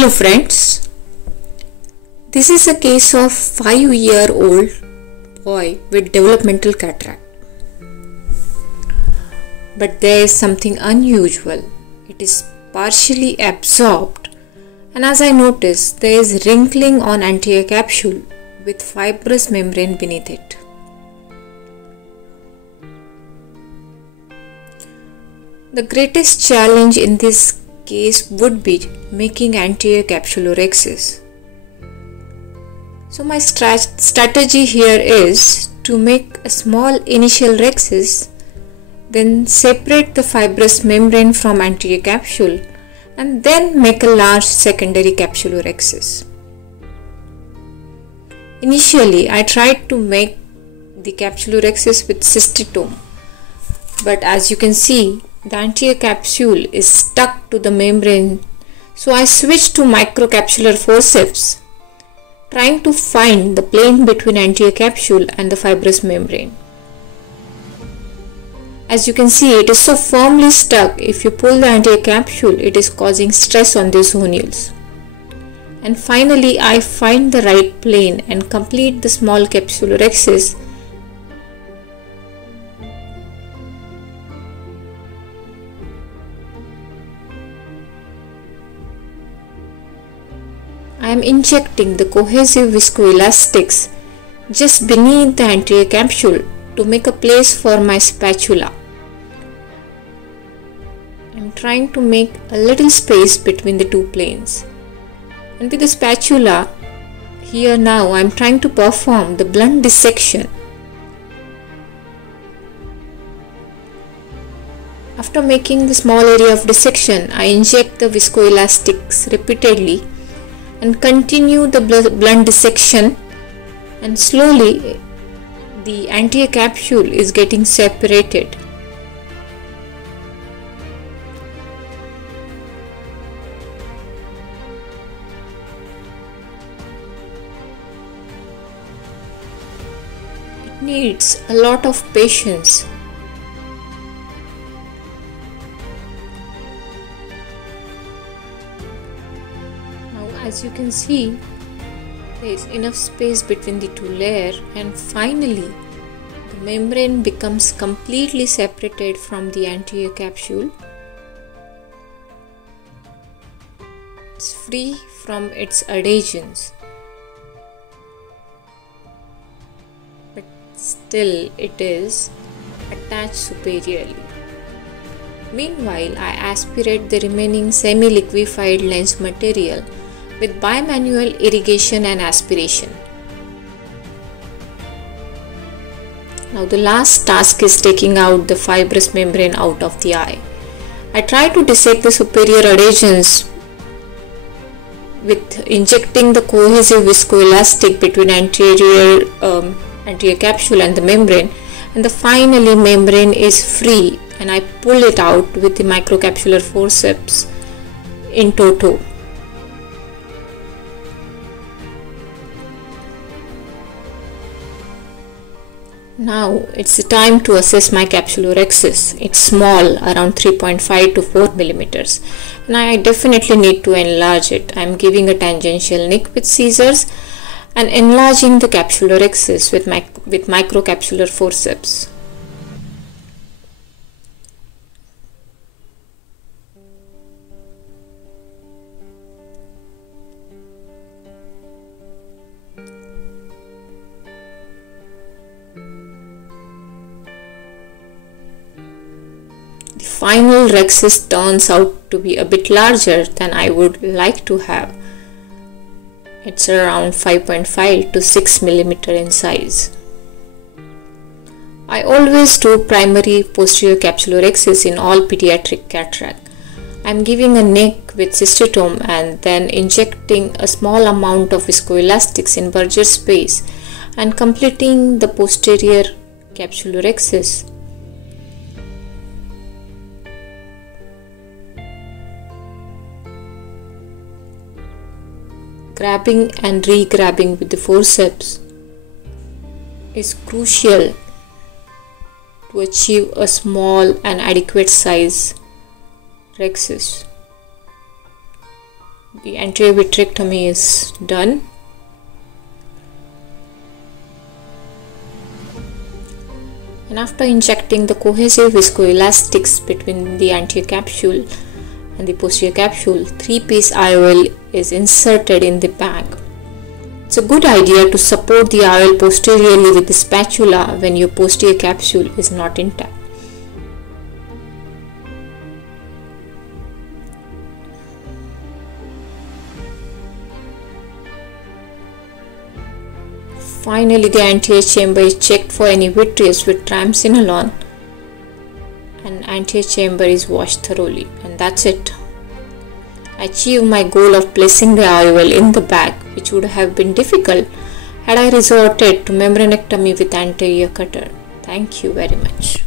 Hello friends, this is a case of 5-year-old boy with developmental cataract. But there is something unusual. It is partially absorbed, and as I noticed, there is wrinkling on anterior capsule with fibrous membrane beneath it. The greatest challenge in this case would be making anterior capsular excess. So my strategy here is to make a small initial rhexis, then separate the fibrous membrane from anterior capsule, and then make a large secondary capsular rhexis. Initially, I tried to make the capsular rhexis with cystitome, but as you can see, the anterior capsule is stuck to the membrane, so I switched to microcapsular forceps, trying to find the plane between anterior capsule and the fibrous membrane. As you can see, it is so firmly stuck. If you pull the anterior capsule, it is causing stress on these zonules. And finally, I find the right plane and complete the small capsular rhexis. I am injecting the cohesive viscoelastics just beneath the anterior capsule to make a place for my spatula. I am trying to make a little space between the two planes. And with the spatula, here now I am trying to perform the blunt dissection. After making the small area of dissection, I inject the viscoelastics repeatedly and continue the blunt dissection, and slowly the anterior capsule is getting separated. It needs a lot of patience. As you can see, there is enough space between the two layers, and finally the membrane becomes completely separated from the anterior capsule. It's free from its adhesions, but still it is attached superiorly. Meanwhile, I aspirate the remaining semi-liquefied lens material with bimanual irrigation and aspiration. Now the last task is taking out the fibrous membrane out of the eye. I try to dissect the superior adhesions with injecting the cohesive viscoelastic between anterior capsule and the membrane, and the finally membrane is free, and I pull it out with the microcapsular forceps in toto. Now it's the time to assess my capsular rhexis. It's small, around 3.5 to 4 millimeters, and I definitely need to enlarge it. I'm giving a tangential nick with scissors and enlarging the capsular rhexis with microcapsular forceps. The final rhexis turns out to be a bit larger than I would like to have. It's around 5.5 to 6 millimeter in size. I always do primary posterior capsular rhexis in all pediatric cataract. I'm giving a nick with cystitome and then injecting a small amount of viscoelastics in Berger space and completing the posterior capsular rhexis. Grabbing and re-grabbing with the forceps is crucial to achieve a small and adequate size rhexis. The anterior vitrectomy is done. And after injecting the cohesive viscoelastics between the anterior capsule and the posterior capsule, 3-piece IOL is inserted in the bag. It's a good idea to support the IOL posteriorly with the spatula when your posterior capsule is not intact. Finally, the anterior chamber is checked for any vitreous with triamcinolone, and anterior chamber is washed thoroughly, and that's it. I achieved my goal of placing the IOL in the bag, which would have been difficult had I resorted to membranectomy with anterior cutter. Thank you very much.